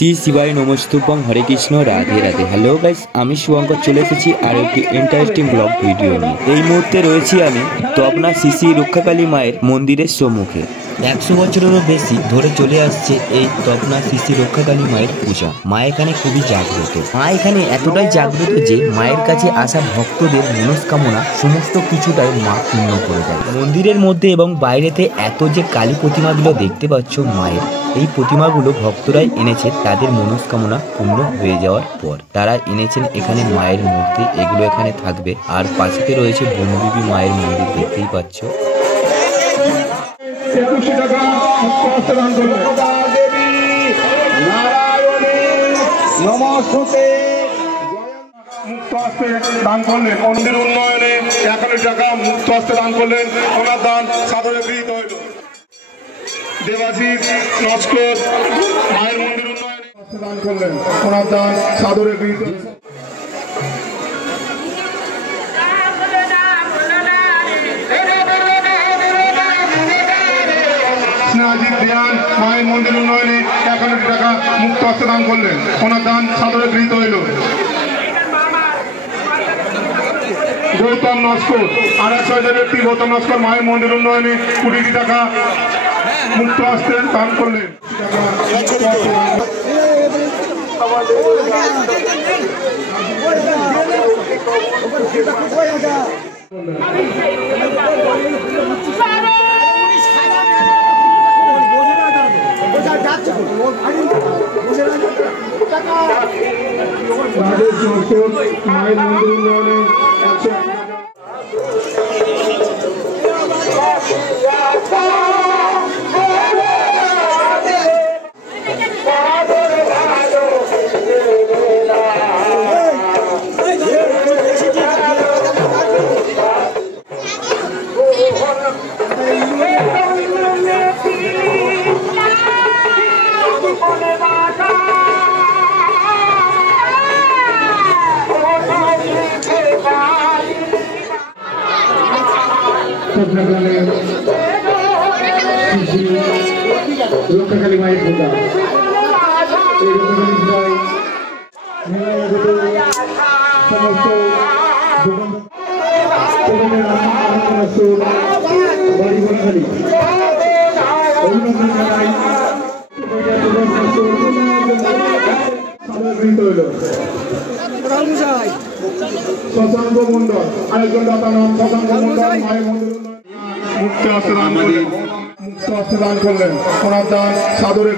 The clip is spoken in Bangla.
শ্রী শিবায় নমস্তুভ্যং, হরে কৃষ্ণ, রাধে রাধে। হ্যালো গাইস, আমি শুভঙ্কর চলে এসেছি আর একটি ইন্টারেস্টিং ব্লগ ভিডিও নিয়ে। এই মুহূর্তে রয়েছি আমি তপনা শ্রী রক্ষাকালী মায়ের মন্দিরের সম্মুখে। 100 বছরেরও বেশি ধরে চলে আসছে এই তপনা শ্রী রক্ষাকালী মায়ের পূজা। মা এখানে খুবই জাগ্রত। মা এখানে এতটাই জাগ্রত যে মায়ের কাছে আসা ভক্তদের মনস্কামনা সমস্ত কিছুটাই মা পূর্ণ করে দেয়। মন্দিরের মধ্যে এবং বাইরেতে এত যে কালী প্রতিমাগুলো দেখতে পাচ্ছ মায়ের, এই প্রতিমাগুলো ভক্তরাই এনেছে তাদের মনস্কামনা পূর্ণ হয়ে যাওয়ার পর। তারা এনেছেন এখানে মায়ের মূর্তি, এগুলো এখানে থাকবে। আর পাশেতে রয়েছে বনবিবি মায়ের মন্দির, দেখতেই পাচ্ছ। দান করলেন মন্দির উন্নয়নে 1 টাকা মুক্ত হস্তে দান করলেন। ওনার দান সাদরে গৃহীত হইল। দেবাশিস নস্কর মায়ের মন্দির উন্নয়নে দান করলেন। ওনার দান সাদরে গৃহীত। মায়ের মন্দির উন্নয়নে 1 টাকা মুক্ত হস্তে দান করলেন। ওনার দান সাদরে গৃহীত হইল। গৌতম নস্কর আর এক ব্যক্তি গৌতম নস্কর মায়ের মন্দির উন্নয়নে 20 টাকা মুক্ত হস্তে দান করলেন। মায়ের মন্দির উন্নয়নে রক্ষাকালী মায়ের পূজা। সমস্ত বাড়ি অভিনন্দন জানাই। শশাঙ্ক মন্ডল আরেকজন দাতা নাম শশাঙ্ক মন্ডল মায়ের মন্দির মুক্ত হস্তে দান করলেন। ওনার দান সাদরে